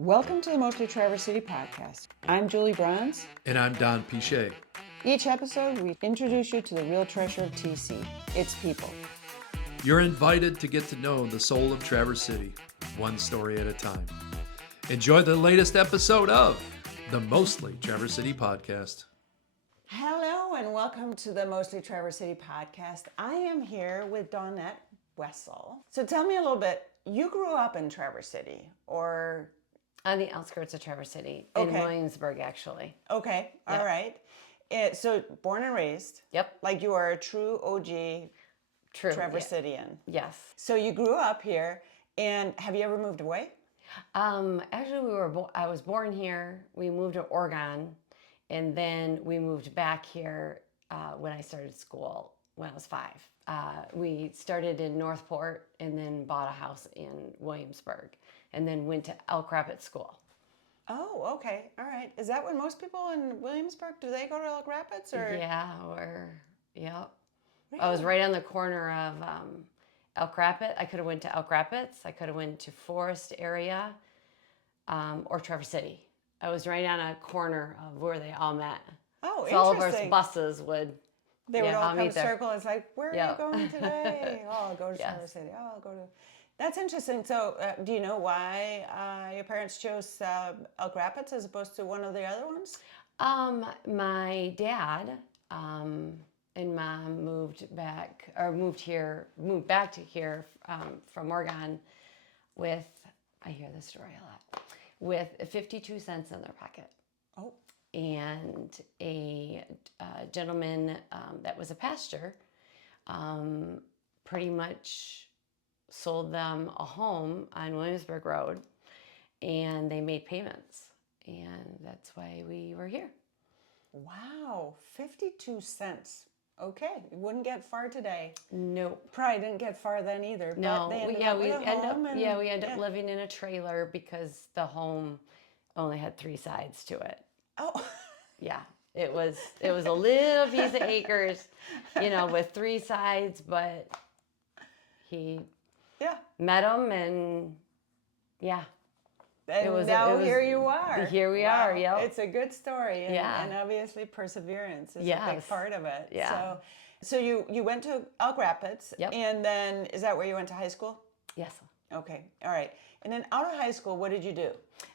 Welcome to the Mostly Traverse City podcast. I'm Julie Bronze. And I'm Don Pichet. Each episode, we introduce you to the real treasure of TC, its people. You're invited to get to know the soul of Traverse City, one story at a time. Enjoy the latest episode of the Mostly Traverse City podcast. Hello and welcome to the Mostly Traverse City podcast. I am here with Dawnette Wessell. So tell me a little bit, you grew up in Traverse City or... On the outskirts of Traverse City, in Williamsburg, actually. Okay, all right. So born and raised. Yep. Like you are a true OG Traverse Cityan. Yes. So you grew up here, and have you ever moved away? Actually, I was born here. We moved to Oregon, and then we moved back here when I started school when I was 5. We started in Northport and then bought a house in Williamsburg, and then went to Elk Rapids School. Oh, okay. All right. Is that when most people in Williamsburg, do they go to Elk Rapids? Or? Yeah, Really? I was Oh. right on the corner of Elk Rapids. I could have went to Elk Rapids. I could have went to Forest area or Traverse City. I was right on a corner of where they all met. Oh, so all of interesting. our buses would... They would all come there. circle. It's like, where are you going today? Oh, I'll go to Traverse City. Oh, I'll go to... That's interesting. So do you know why your parents chose Elk Rapids as opposed to one of the other ones? My dad and mom moved back to here from Oregon with, I hear this story a lot, with 52 cents in their pocket. Oh. And a gentleman that was a pastor pretty much sold them a home on Williamsburg Road, and they made payments, and that's why we were here. Wow, 52 cents. Okay, you wouldn't get far today. Nope. Probably didn't get far then either. No, but they ended we end up living in a trailer because the home only had 3 sides to it. Oh. Yeah, it was a little piece of acres, with 3 sides, but he met him, and And here you are. Here we are, yeah. It's a good story, and obviously perseverance is a big part of it. Yeah. So you went to Elk Rapids, and then is that where you went to high school? Yes. Okay, all right. And then out of high school, what did you do?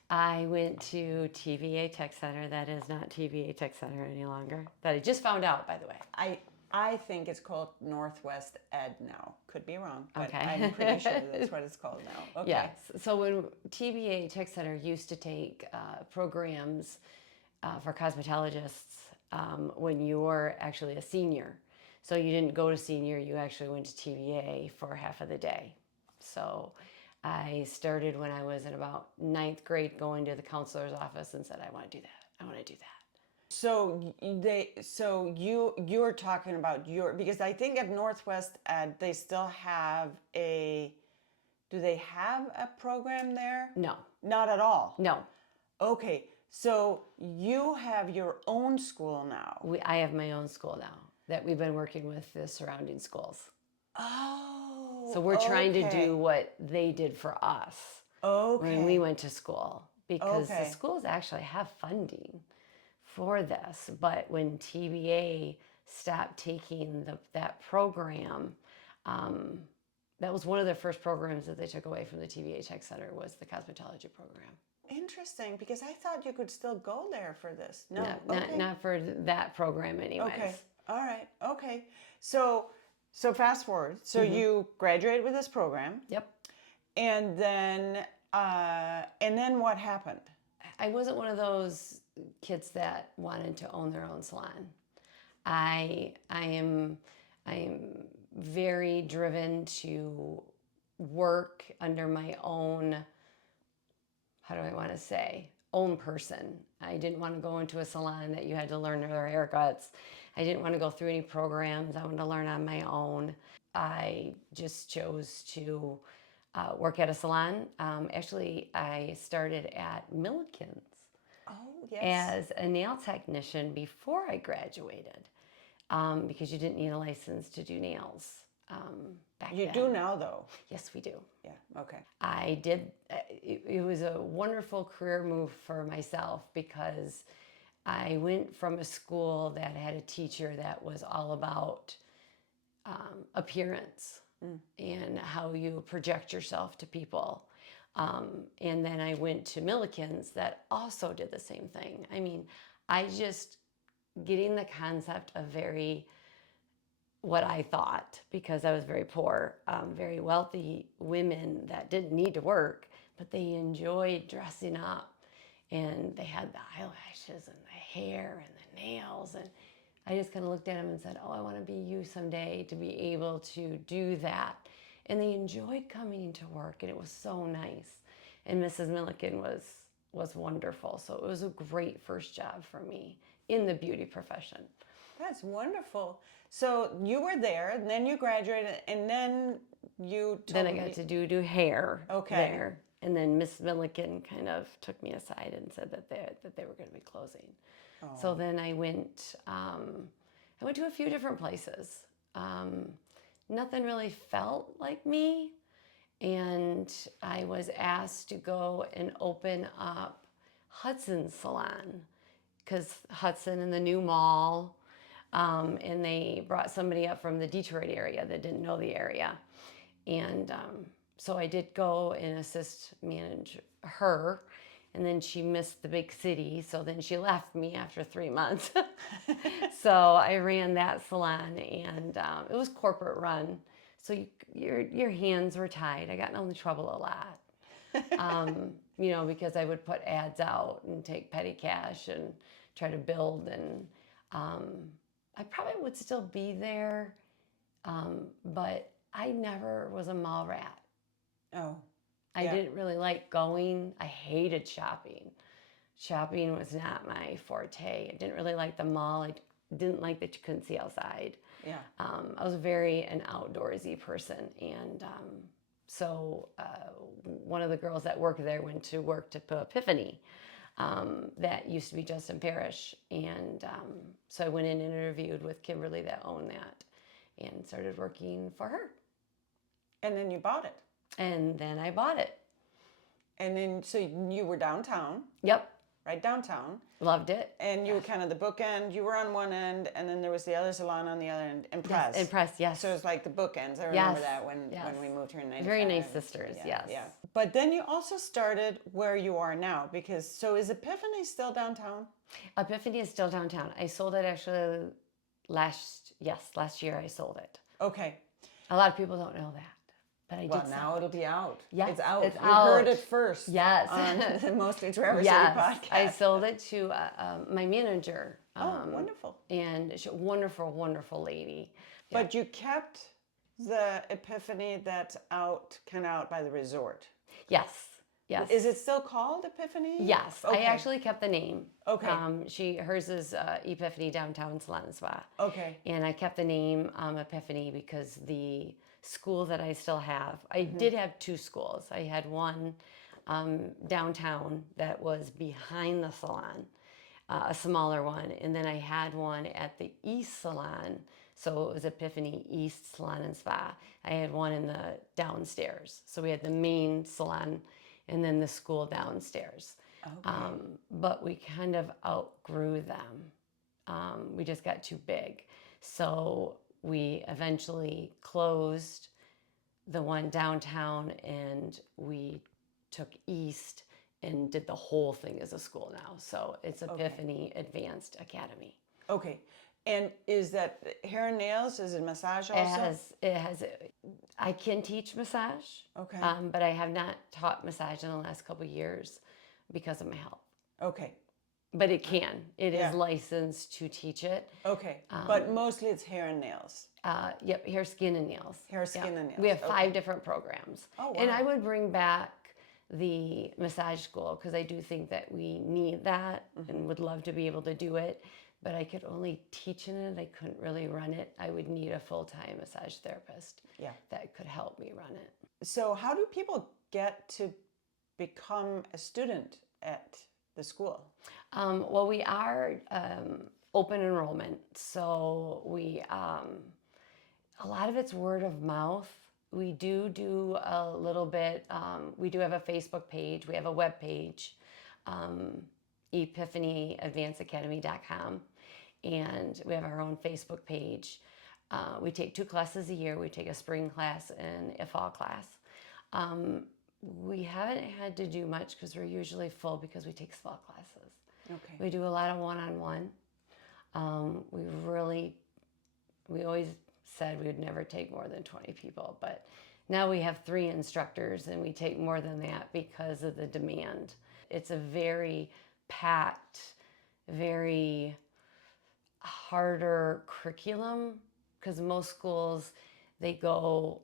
I went to TVA Tech Center. That is not TVA Tech Center any longer. That I just found out, by the way. I think it's called Northwest Ed now. Could be wrong, but okay. I'm pretty sure that's what it's called now. Okay. Yes. So when TVA Tech Center used to take programs for cosmetologists when you were actually a senior. So you didn't go to senior, you actually went to TVA for half of the day. So I started when I was in about 9th grade, going to the counselor's office and said, I want to do that. I want to do that. So you're talking about because I think at Northwest Ed, they still have do they have a program there? No. Not at all? No. Okay, so you have your own school now. I have my own school now that we've been working with the surrounding schools. Oh. So we're trying to do what they did for us when we went to school, because the schools actually have funding for this. But when TVA stopped taking that program, that was one of the first programs that they took away from the TVA Tech Center, was the cosmetology program. Interesting, because I thought you could still go there for this. No, not for that program anyways. Okay, all right, okay. So fast forward. So you graduated with this program. Yep. And then what happened? I wasn't one of those kids that wanted to own their own salon. I am very driven to work under my own, how do I want to say, own person. I didn't want to go into a salon that you had to learn their haircuts. I didn't want to go through any programs. I wanted to learn on my own. I just chose to work at a salon. Actually, I started at Milliken's as a nail technician before I graduated, because you didn't need a license to do nails. back You then. do now, though. Yes, we do. Yeah. Okay. I did. It was a wonderful career move for myself because I went from a school that had a teacher that was all about appearance and how you project yourself to people. And then I went to Milliken's that also did the same thing. I mean, I just getting the concept of what I thought, because I was very poor, very wealthy women that didn't need to work, but they enjoyed dressing up. And they had the eyelashes and the hair and the nails. And I just kind of looked at them and said, oh, I want to be you someday, to be able to do that. And they enjoyed coming to work, and it was so nice. And Mrs. Milliken was wonderful. So it was a great first job for me in the beauty profession. That's wonderful. So you were there, and then you graduated, and then you told Then I got to do hair Okay. there. And then Miss Milliken kind of took me aside and said that they were going to be closing. So then I went to a few different places. Nothing really felt like me. And I was asked to go and open up Hudson's salon, because Hudson in the new mall, and they brought somebody up from the Detroit area that didn't know the area. And so I did go and manage her, and then she missed the big city, so then she left me after 3 months. So I ran that salon, and it was corporate run, so your hands were tied. I got in trouble a lot, because I would put ads out and take petty cash and try to build, and I probably would still be there, but I never was a mall rat. Oh. I Yeah. didn't really like going. I hated shopping. Shopping was not my forte. I didn't really like the mall. I didn't like that you couldn't see outside. Yeah. I was very an outdoorsy person. And so one of the girls that worked there went to work to Epiphany. That used to be Justin Parrish. And so I went in and interviewed with Kimberly that owned that and started working for her. And then you bought it. And then I bought it. And then, so you were downtown, Yep. right downtown. Loved it. And you were kind of the bookend. You were on one end, and then there was the other salon on the other end, and press. Yes, and press, yes. So it's like the bookends. I remember Yes, that when yes. we moved here in 95. Very nice sisters, Yeah, yes. Yeah. But then you also started where you are now, because, so is Epiphany still downtown? Epiphany is still downtown. I sold it actually last year I sold it. Okay. A lot of people don't know that, but I Well, did now sell it'll be out. Yes, It's out. it's You heard out. it first. Yes. On the Mostly Traverse Yes, City podcast. I sold it to my manager. Oh, wonderful. And she's a wonderful, wonderful lady. But you kept the Epiphany that's out, kind of out by the resort. Yes, yes. Is it still called Epiphany? Yes, Okay. I actually kept the name. Okay. Hers is Epiphany Downtown Salon and Spa. Okay. And I kept the name Epiphany because the school that I still have, I did have two schools. I had one downtown that was behind the salon, a smaller one, and then I had one at the East Salon. So it was Epiphany East Salon and Spa. I had one in the downstairs. So we had the main salon and then the school downstairs. Okay. But we kind of outgrew them. We just got too big. So we eventually closed the one downtown, and we took east and did the whole thing as a school now. So it's Epiphany Advanced Academy. Okay. And is that hair and nails? Is it massage also? It has. I can teach massage. Okay. But I have not taught massage in the last couple of years because of my health. Okay. But it can. It Yeah. is licensed to teach it. Okay. But mostly it's hair and nails. Yep, hair, skin, and nails. Hair, skin, and nails. We have Okay. 5 different programs. Oh, And wow. I would bring back the massage school because I do think that we need that and would love to be able to do it. But I could only teach in it. I couldn't really run it. I would need a full-time massage therapist that could help me run it. So how do people get to become a student at the school? Well, we are open enrollment. So we A lot of it's word of mouth. We do a little bit. We do have a Facebook page. We have a web page, epiphanyadvancedacademy.com, and we have our own Facebook page. We take 2 classes a year. We take a spring class and a fall class. We haven't had to do much because we're usually full because we take small classes. Okay. We do a lot of one-on-one. We always said we would never take more than 20 people, but now we have 3 instructors and we take more than that because of the demand. It's a very packed, very harder curriculum because most schools, they go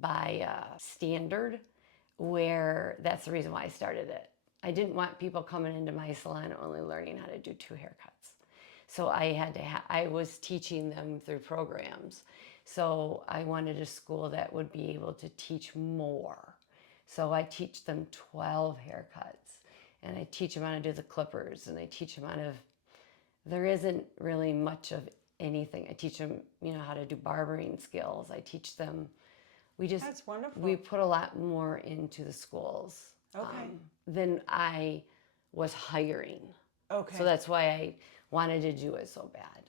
by standard, where that's the reason why I started it. I didn't want people coming into my salon only learning how to do 2 haircuts. So I was teaching them through programs. So I wanted a school that would be able to teach more. So I teach them 12 haircuts, and I teach them how to do the clippers, and I teach them there isn't really much of anything. I teach them, how to do barbering skills. I teach them, That's wonderful. we put a lot more into the schools than I was hiring. Okay. So that's why I wanted to do it so bad.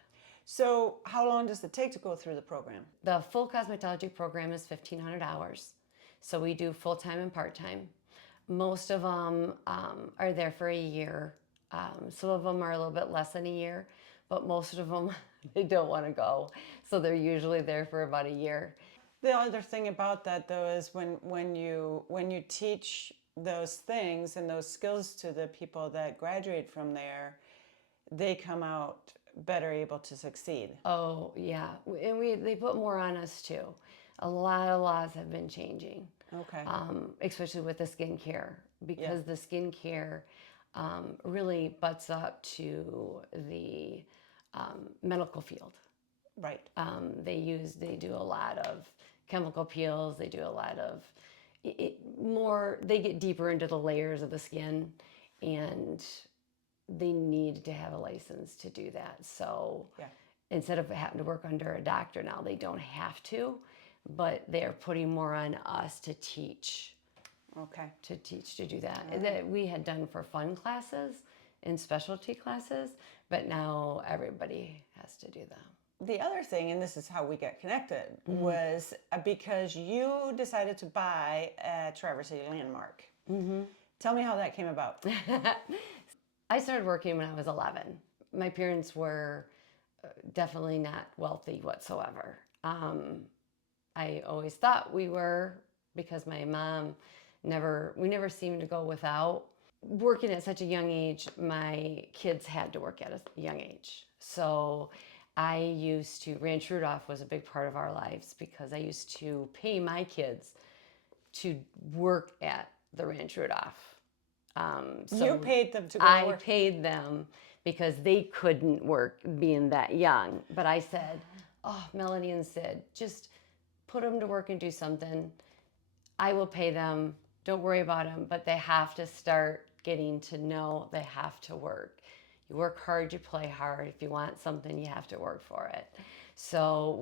So how long does it take to go through the program? The full cosmetology program is 1,500 hours. So we do full-time and part-time. Most of them are there for a year. Some of them are a little bit less than a year, but most of them, they don't want to go. So they're usually there for about a year. The other thing about that, though, is when you teach those things and those skills to the people that graduate from there, they come out better able to succeed. Oh, yeah. And they put more on us, too. A lot of laws have been changing. Okay. Especially with the skincare, because the skincare really butts up to the medical field. Right. They do a lot of chemical peels. They do a lot of they get deeper into the layers of the skin, and they need to have a license to do that. So instead of having to work under a doctor now, they don't have to, but they're putting more on us to teach. Okay. To do that. And that we had done for fun classes and specialty classes, but now everybody has to do them. The other thing, and this is how we got connected, was because you decided to buy a Traverse City landmark. Tell me how that came about. I started working when I was 11. My parents were definitely not wealthy whatsoever. I always thought we were, because my mom we never seemed to go without. Working at such a young age, my kids had to work at a young age. So Ranch Rudolph was a big part of our lives because I used to pay my kids to work at the Ranch Rudolph. So you paid them to go I work. paid them because they couldn't work being that young. But I said, Melanie and Sid, just put them to work and do something. I will pay them. Don't worry about them. But they have to start getting to know they have to work. You work hard, you play hard. If you want something, you have to work for it. So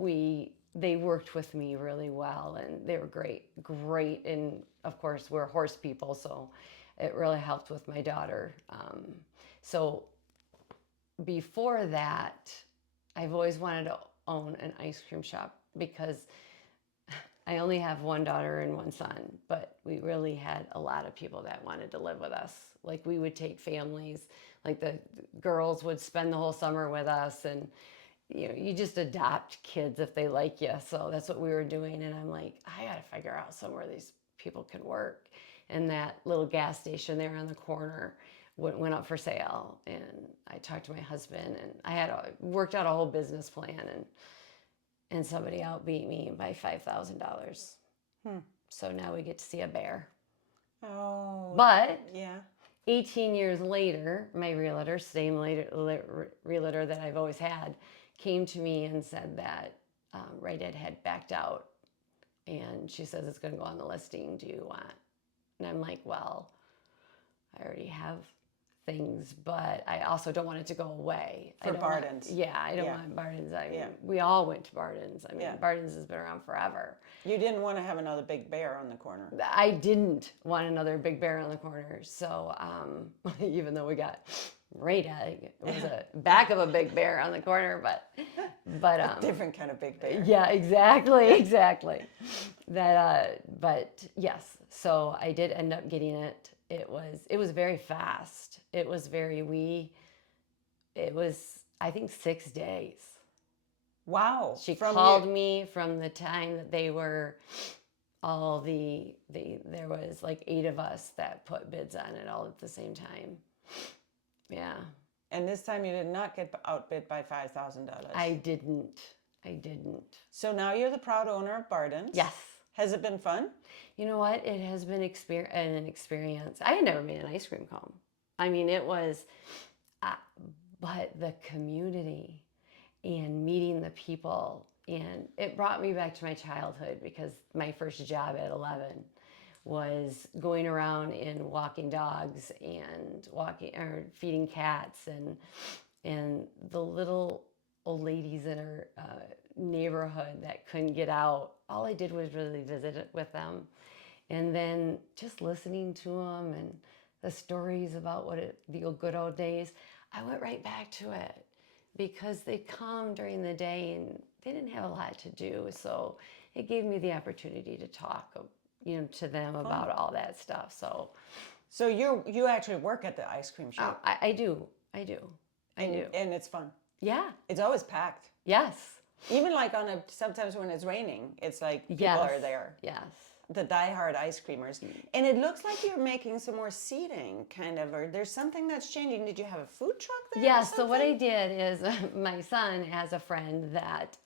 they worked with me really well, and they were great. And of course, we're horse people, so it really helped with my daughter. So before that, I've always wanted to own an ice cream shop because I only have one daughter and one son, but we really had a lot of people that wanted to live with us. Like, we would take families, like the girls would spend the whole summer with us, and you just adopt kids if they like you. So that's what we were doing. And I'm like, I got to figure out somewhere these people can work. And that little gas station there on the corner went up for sale. And I talked to my husband, and I had worked out a whole business plan, and somebody outbeat me by $5,000. So now we get to see a bear. Oh. But yeah. 18 years later, my realtor, same realtor that I've always had, came to me and said that Right Ed had backed out. And she says, it's going to go on the listing. Do you want? And I'm like, well, I already have things, but I also don't want it to go away. For Barden's. I don't Yeah. want Barden's. I mean, Yeah. we all went to Barden's. I mean, Yeah. Barden's has been around forever. You didn't want to have another big bear on the corner. I didn't want another big bear on the corner. So even though we got right at it, it was a back of a big bear on the corner, but Different kind of big bear. yeah, exactly. But yes, so I did end up getting it. It was very fast. It was I think 6 days. Wow. She called me from the time that they were there was like 8 of us that put bids on it all at the same time. Yeah. And this time you did not get outbid by $5,000. I didn't. So now you're the proud owner of Barden's. Yes. Has it been fun? You know what? It has been an experience. I had never made an ice cream cone. I mean, it was, but the community and meeting the people, and it brought me back to my childhood, because my first job at 11 was going around and walking dogs and feeding cats, and the little old ladies in our neighborhood that couldn't get out. All I did was really visit with them, and then just listening to them and the stories about the good old days. I went right back to it, because they come during the day and they didn't have a lot to do, so it gave me the opportunity to talk to them about all that stuff. So you actually work at the ice cream shop. I do. And it's fun. Yeah. It's always packed. Yes. Even like sometimes when it's raining, it's like people are there. Yes. The diehard ice creamers. And it looks like you're making some more seating, kind of, or there's something that's changing. Did you have a food truck there? Yeah, so what I did is my son has a friend that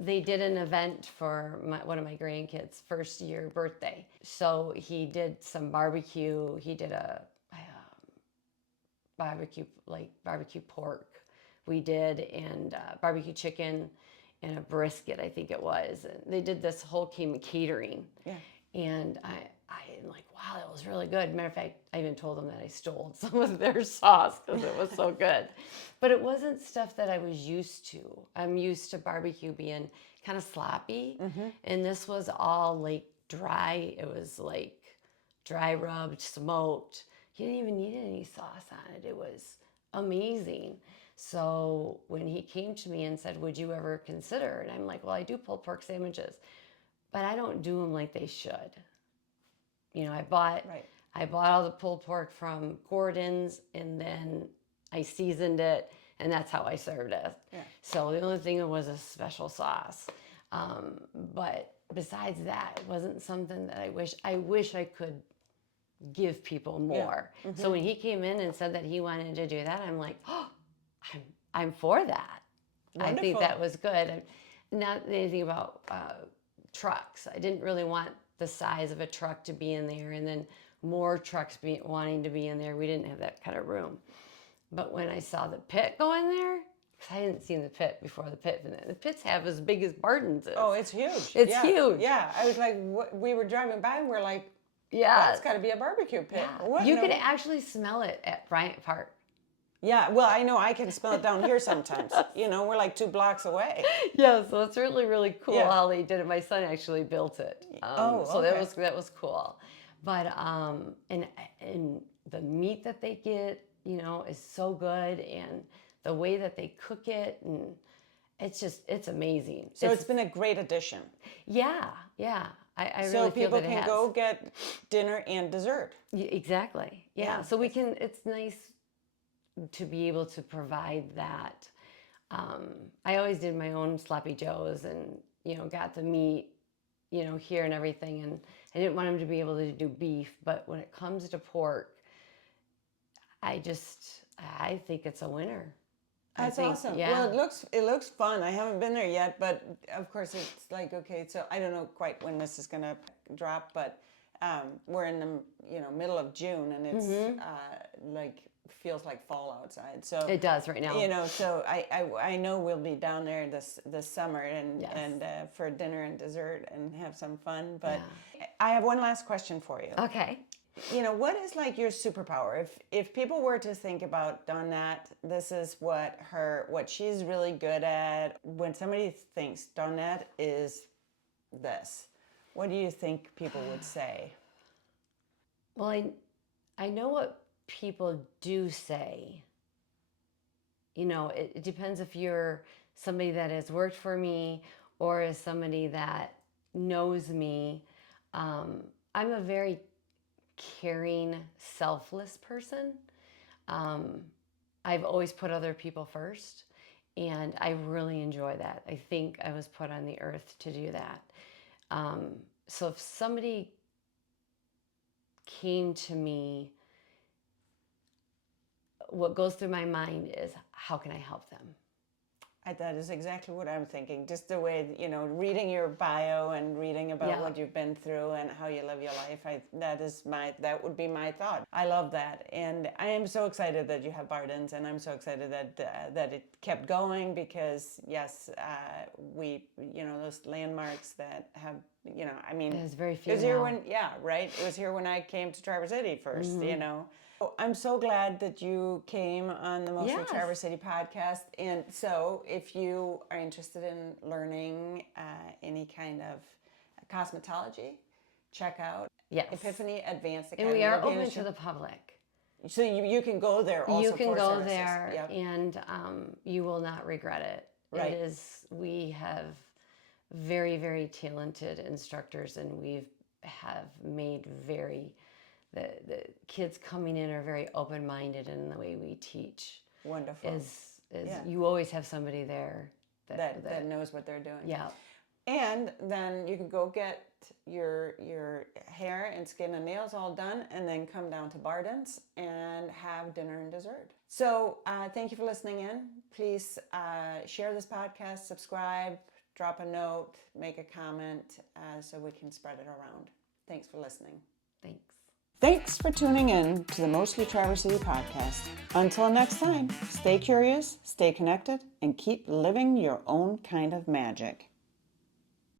they did an event for one of my grandkids' first year birthday. So he did some barbecue. He did a barbecue pork. We did, and barbecue chicken, and a brisket, I think it was. And they did this whole catering. Yeah. And I'm like, wow, that was really good. Matter of fact, I even told them that I stole some of their sauce because it was so good. But it wasn't stuff that I was used to. I'm used to barbecue being kind of sloppy. Mm-hmm. And this was all like dry. It was like dry rubbed, smoked. You didn't even need any sauce on it. It was amazing. So when he came to me and said, would you ever consider? And I'm like, well, I do pulled pork sandwiches, but I don't do them like they should. I bought all the pulled pork from Gordon's, and then I seasoned it, and that's how I served it. Yeah. So the only thing was a special sauce. But besides that, it wasn't something that I wish I could give people more. Yeah. Mm-hmm. So when he came in and said that he wanted to do that, I'm like, oh, I'm for that. Wonderful. I think that was good. Not anything about trucks. I didn't really want the size of a truck to be in there, and then more trucks wanting to be in there. We didn't have that kind of room. But when I saw the pit go in there, because I hadn't seen the pit before the pit. The pits have as big as Barden's is. Oh, it's huge. It's huge. Yeah, I was like, we were driving by and we're like, yeah, that's got to be a barbecue pit. Yeah. You could actually smell it at Bryant Park. Yeah, well, I know I can smell it down here sometimes. We're like 2 blocks away. Yeah, so it's really, really cool how they did it. My son actually built it. So that was cool. But and the meat that they get, is so good, and the way that they cook it, and it's amazing. So it's been a great addition. Yeah. I so really feel that people can go get dinner and dessert. Exactly. Yeah. So it's nice to be able to provide that. I always did my own sloppy joes, and got the meat here and everything, and I didn't want them to be able to do beef, but when it comes to pork, I think it's a winner. That's awesome. Yeah. Well, it looks fun. I haven't been there yet, but of course it's like, okay, so I don't know quite when this is going to drop, but we're in the middle of June, and it's feels like fall outside. So it does right now. So I know we'll be down there this summer and for dinner and dessert and have some fun. But I have one last question for you. Okay. what is like your superpower? If people were to think about Dawnette, this is what she's really good at. When somebody thinks Dawnette is this, what do you think people would say? Well, I know what people do say. It depends if you're somebody that has worked for me or is somebody that knows me. I'm a very caring, selfless person. I've always put other people first, and I really enjoy that. I think I was put on the earth to do that. So if somebody came to me, what goes through my mind is, how can I help them? That is exactly what I'm thinking. Just the way, reading your bio and reading about what you've been through and how you live your life. That would be my thought. I love that. And I am so excited that you have Barden's, and I'm so excited that it kept going because, yes, those landmarks that have, It was very it was here it was here when I came to Traverse City first, I'm so glad that you came on the Mostly Traverse City podcast. And so if you are interested in learning any kind of cosmetology, check out Epiphany Advanced Academy. And we are open to the public. So you can go there also. You can for go services. there and you will not regret it. Right. We have very, very talented instructors, and we have made the kids coming in are very open-minded in the way we teach. Wonderful. You always have somebody there that knows what they're doing. Yeah. And then you can go get your hair and skin and nails all done, and then come down to Barden's and have dinner and dessert. So thank you for listening in. Please share this podcast, subscribe, drop a note, make a comment so we can spread it around. Thanks for listening. Thanks. Thanks for tuning in to the Mostly Traverse City podcast. Until next time, stay curious, stay connected, and keep living your own kind of magic.